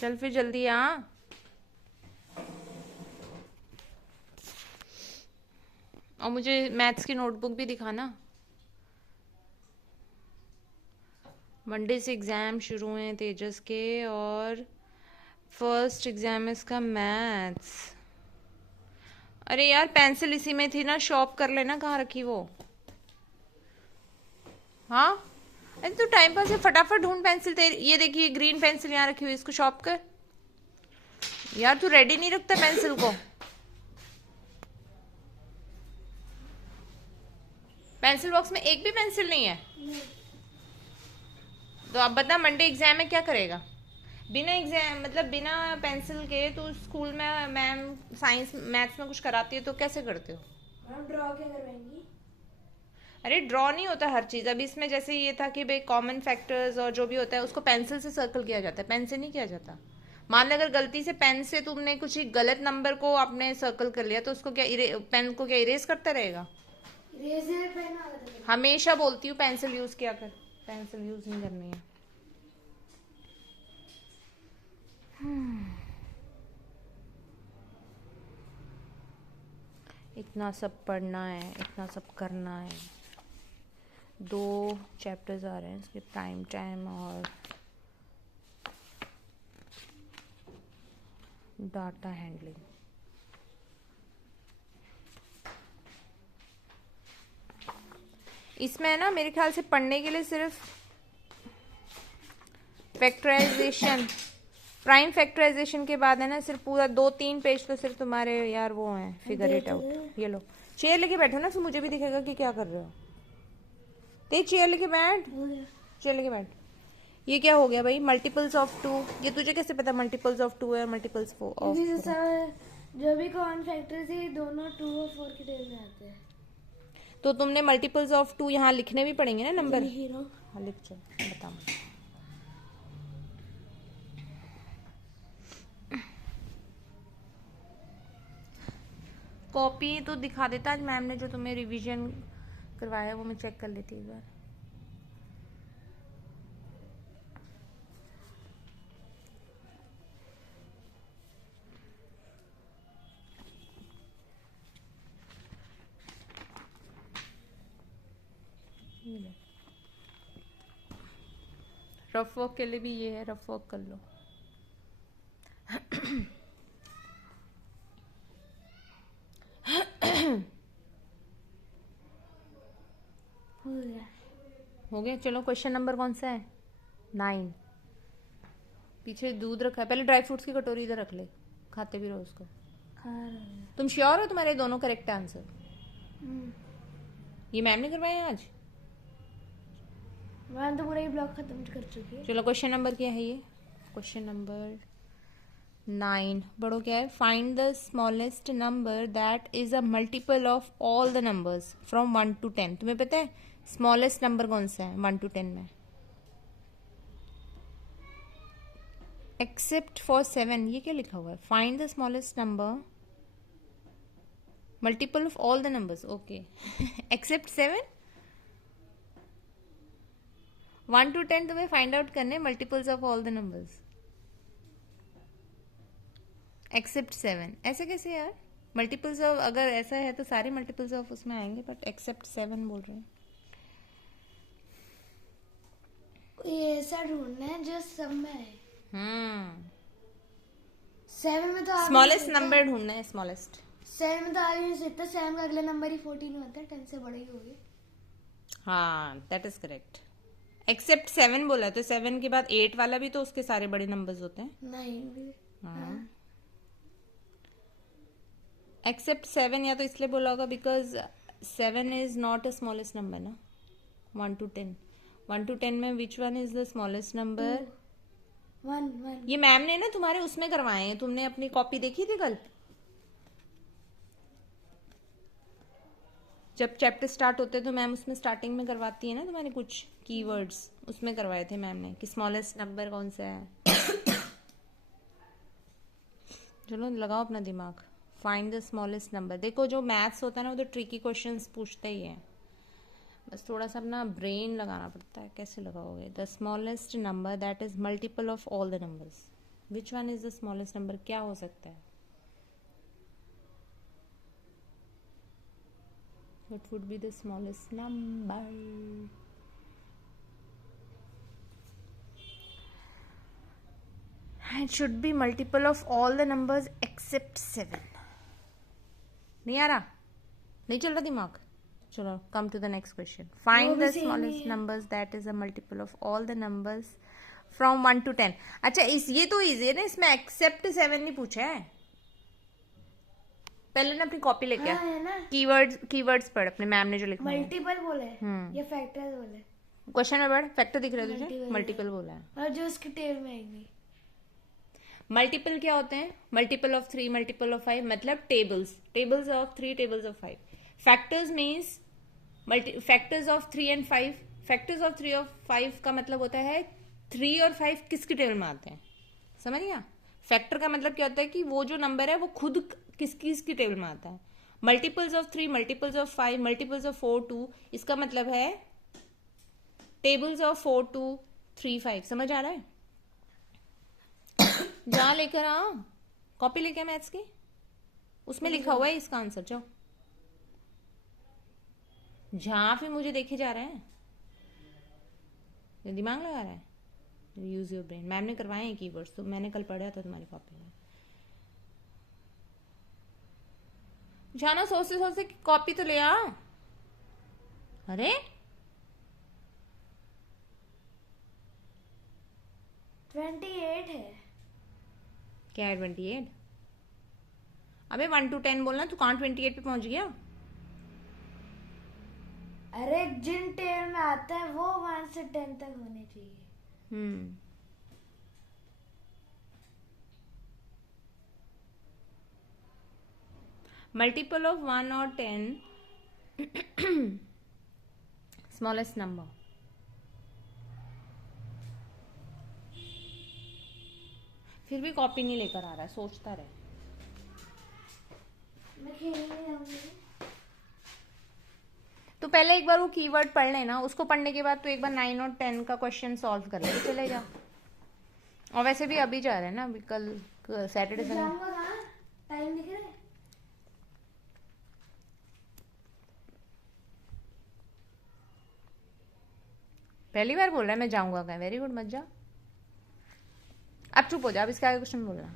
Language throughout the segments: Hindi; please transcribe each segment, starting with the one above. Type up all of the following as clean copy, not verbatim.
चल फिर जल्दी आ। और मुझे मैथ्स की नोटबुक भी दिखाना। मंडे से एग्ज़ाम शुरू हुए हैं तेजस के, और फर्स्ट एग्ज़ाम है इसका मैथ्स। अरे यार पेंसिल इसी में थी ना, शॉप कर लेना, कहाँ रखी वो? हाँ, अरे तू टाइम पास है, फटाफट ढूंढ पेंसिल। तेरी ये देखिए ग्रीन पेंसिल यहाँ रखी हुई, इसको शॉप कर। यार तू रेडी नहीं रखता पेंसिल को। पेंसिल बॉक्स में एक भी पेंसिल नहीं है? तो अब बता, मंडे एग्जाम में क्या करेगा? बिना एग्जाम मतलब बिना पेंसिल के तो स्कूल में मैम साइंस मैथ्स में कुछ कराती है तो कैसे करते हो? मैम ड्रॉ क्या करवाएंगी? अरे ड्रॉ नहीं होता हर चीज़। अभी इसमें जैसे ये था कि भाई कॉमन फैक्टर्स और जो भी होता है उसको पेंसिल से सर्कल किया जाता है, पेन से नहीं किया जाता। मान लो अगर गलती से पेन से तुमने कुछ एक गलत नंबर को आपने सर्कल कर लिया तो उसको क्या पेन को क्या इरेज करता रहेगा? इरेजर पेन वाला था। हमेशा बोलती हूँ पेंसिल यूज किया कर, पेंसिल यूज नहीं करनी है। इतना सब पढ़ना है, इतना सब करना है। 2 चैप्टर्स आ रहे हैं इसके, प्राइम टाइम और डाटा हैंडलिंग। इसमें ना मेरे ख्याल से पढ़ने के लिए सिर्फ फैक्टराइजेशन, प्राइम फैक्टराइजेशन के बाद है ना सिर्फ पूरा 2-3 पेज तो सिर्फ तुम्हारे यार वो हैं, फिगर इट आउट। ये लो चेयर लेके बैठो ना, फिर मुझे भी दिखेगा कि क्या कर रहे हो। तेज चेयर लेके बैठ, चेयर लेके बैठ। ये क्या हो गया भाई? मल्टीपल्स ऑफ 2, ये तुझे कैसे पता मल्टीपल्स ऑफ 2 है और मल्टीपल्स ऑफ क्योंकि 4? जैसा जो भी कॉमन फैक्टर्स है दोनों 2 और 4 की टेबल में आते हैं। तो तुमने मल्टीपल्स ऑफ 2 यहाँ लिखने भी पड़ेंगे ना नंबर? लिख ही रहा हूँ। हाँ लिख, चल बता मुझे। कॉपी तो दिखा देता आज मैम ने, जो तुम्हें रिवीजन करवाया वो मैं चेक कर लेती एक बार। रफ वर्क के लिए भी ये है, रफ वर्क कर लो। हो गया। हो गया, चलो क्वेश्चन नंबर कौन सा है? 9। पीछे दूध रखा है, पहले ड्राई फ्रूट्स की कटोरी इधर रख ले, खाते भी रहो उसको। खा रहा हूँ। तुम श्योर हो तुम्हारे दोनों करेक्ट आंसर? ये मैम ने करवाया आज? मैम तो पूरा ही ब्लॉक खत्म कर चुकी है। चलो क्वेश्चन नंबर क्या है ये? क्वेश्चन नंबर 9 बड़ो क्या है? Find the smallest number that is a multiple of all the numbers from 1 to 10। तुम्हें पता है स्मॉलेस्ट नंबर कौन सा है 1 to 10 में? Except for 7। ये क्या लिखा हुआ है? Find the smallest number multiple of all the numbers, okay. Except 7, 1 to 10 तुम्हें फाइंड आउट करने multiples of all the numbers. Except 7 ऐसे कैसे यार? मल्टीपल्स ऑफ, अगर ऐसा है तो सारे मल्टीपल्स ऑफ उसमें आएंगे, बट एक्सेप्ट 7 बोल रहे हैं। ये ऐसा ढूंढना है जो सब में है। 7 में तो आ भी नहीं स्मॉलेस्ट सकता। नंबर ढूंढना है, स्मॉलेस्ट। 7 में तो आ भी नहीं सकता। 7 का अगला नंबर ही 14 होता है। 10 से बड़ा ही होगी। हाँ दैट इज करेक्ट। एक्सेप्ट 7 बोला तो 7 के बाद 8 वाला भी तो उसके सारे बड़े नंबर्स होते हैं। 9 भी। हाँ एक्सेप्ट 7 या तो इसलिए बोला होगा because 7 is not a smallest number ना। 1 to 10, 1 to 10 में which one is the smallest number? 1 ये मैम ने ना तुम्हारे उसमें करवाए हैं, तुमने अपनी कॉपी देखी थी कल जब चैप्टर स्टार्ट होते हैं तो मैम उसमें स्टार्टिंग में करवाती है ना तुम्हारे कुछ कीवर्ड्स, उसमें करवाए थे मैम ने कि स्मॉलेस्ट नंबर कौन सा है। चलो लगाओ अपना दिमाग। Find the smallest number. देखो जो मैथ्स होता है ना वो तो ट्रिकी क्वेश्चंस पूछते ही हैं, बस थोड़ा सा अपना ब्रेन लगाना पड़ता है। कैसे लगाओगे? The smallest number that is multiple of all the numbers. Which one is the smallest number, क्या हो सकता है? What would be the smallest number? It should be multiple of all the numbers except 7. नहीं आ रहा, नहीं चल रहा दिमाग. चलो, come to the next question. Find the smallest numbers that is a multiple of all the numbers from 1 to 10. अच्छा, ये तो इजी है ना, इसमें except 7 नहीं पूछा है. पहले ना अपनी कॉपी लेके आ, कीवर्ड्स पढ़ अपने मैम ने जो लिखा है. मल्टीपल बोले या फैक्टर्स बोले? क्वेश्चन में पढ़. फैक्टर दिख रहा है तुझे? मल्टीपल बोला है. और जो उसके टेबल में आएंगे मल्टीपल क्या होते हैं? मल्टीपल ऑफ 3, मल्टीपल ऑफ 5, मतलब tables of 3, tables of 5. Factors means factors of 3 and 5. Factors of 3 और 5 का मतलब होता है 3 और 5 किसके टेबल में आते हैं, समझ गया? फैक्टर का मतलब क्या होता है कि वो जो नंबर है वो खुद किसकी टेबल में आता है. Multiples of 3, multiples of 5, multiples of 4, 2, इसका मतलब है टेबल्स ऑफ 4, 2, 3, 5. समझ आ रहा है? जा लेकर आ कॉपी लेके मैथ्स की, उसमें लिखा हुआ है इसका आंसर. जाओ, जहां फिर मुझे देखे जा रहे हैं, दिमाग लगा रहा है. Use your brain. मैम ने करवाए हैं कीवर्ड्स, तो मैंने कल पढ़ा था तुम्हारी कॉपी में. जाना, सोचते सोचते कॉपी तो ले आ. अरे 28 है. क्या है 28? अबे 1 to 10 बोलना, तू कहाँ 28 पे पहुंच गया? अरे जिन टेबल में आता है वो 1 से 10 तक होने चाहिए. मल्टीपल ऑफ 1 और 10 स्मॉलेस्ट नंबर. फिर भी कॉपी नहीं लेकर आ रहा है, सोचता रहे. मैं खेलने जाऊंगी. तो पहले एक बार वो कीवर्ड पढ़ लेना, उसको पढ़ने के बाद तो एक बार 9 और 10 का क्वेश्चन सॉल्व कर ले, चले जा. और वैसे भी अभी जा रहे हैं ना, अभी कल सैटरडे संडे. टाइम लिख रहे. पहली बार बोल रहा है मैं जाऊंगा क्या? वेरी गुड, मत जा. अब चुप हो जा, अब इसका आगे क्वेश्चन बोलना.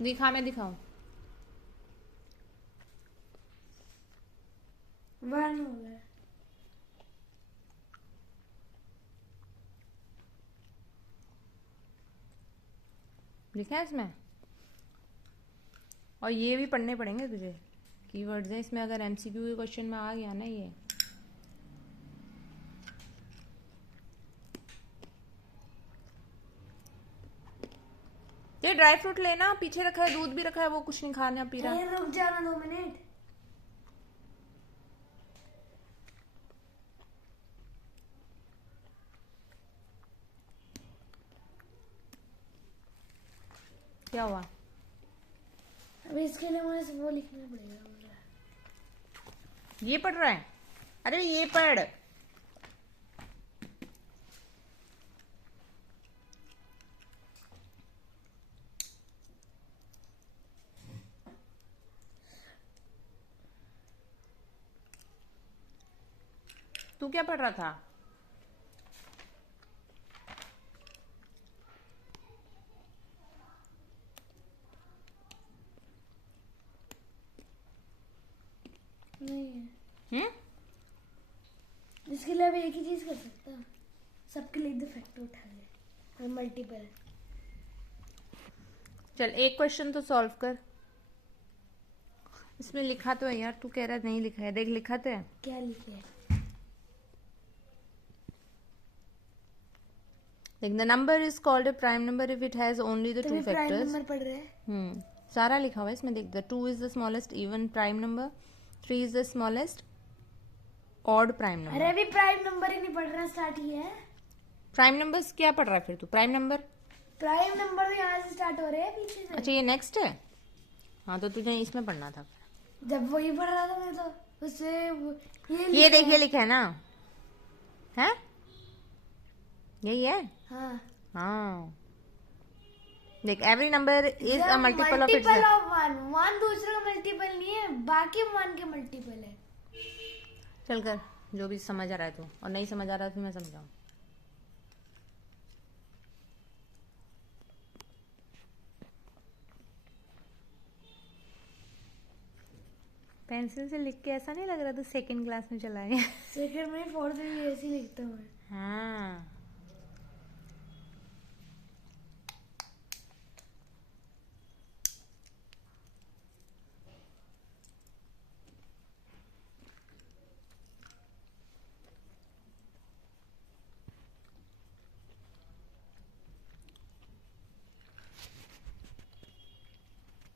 दिखा, मैं दिखाऊं? 1 हो गया. लिखा है इसमें. और ये भी पढ़ने पड़ेंगे तुझे, कीवर्ड्स हैं इसमें. अगर एमसीक्यू के क्वेश्चन में आ गया ना ये, ड्राई फ्रूट लेना, पीछे रखा है, दूध भी रखा है, वो कुछ नहीं खाना पी रहा. रुक जाना 2 मिनट. क्या हुआ? अभी इसके लिए मुझे वो लिखना पड़ेगा. ये पढ़ रहा है? अरे ये पढ़. तू क्या पढ़ रहा था? नहीं है. इसके लिए अभी एक ही चीज कर सकता. सबके लिए द फैक्टर उठा ले और मल्टीपल. चल एक क्वेश्चन तो सॉल्व कर. इसमें लिखा तो है यार, तू कह रहा नहीं लिखा है. देख, लिखा तो है. क्या लिखे है? देख, the number is called a prime number if it has only the 2 prime factors. Number पढ़ रहे हैं. सारा लिखा हुआ है इसमें. देख, the 2 is the smallest even prime number, 3 is the smallest odd prime number. अरे अभी प्राइम नंबर ही नहीं पढ़ रहा, स्टार्ट ही है. प्राइम नंबर्स क्या पढ़ रहा है फिर तू? प्राइम नंबर तो यहाँ से स्टार्ट हो रहे हैं पीछे से. अच्छा, ये नेक्स्ट है. हाँ, तो तुझे इसमें पढ़ना था. जब वही पढ़ रहा था मैं तो. उससे ये देखिए लिखा है ना, है यही है। हाँ, हाँ देख, every number is a multiple of multiple it's. Of one. One दूसरे का मल्टीपल नहीं है, बाकी वन के मल्टीपल है। चल कर, जो भी समझ आ रहा है तू, और नहीं समझ आ रहा है तो मैं समझाऊं। पेंसिल से लिख के ऐसा नहीं लग रहा तो सेकंड क्लास में चला गया। सेकंड में फोर्थ में भी ऐसे ही लिखता हूँ मैं। हाँ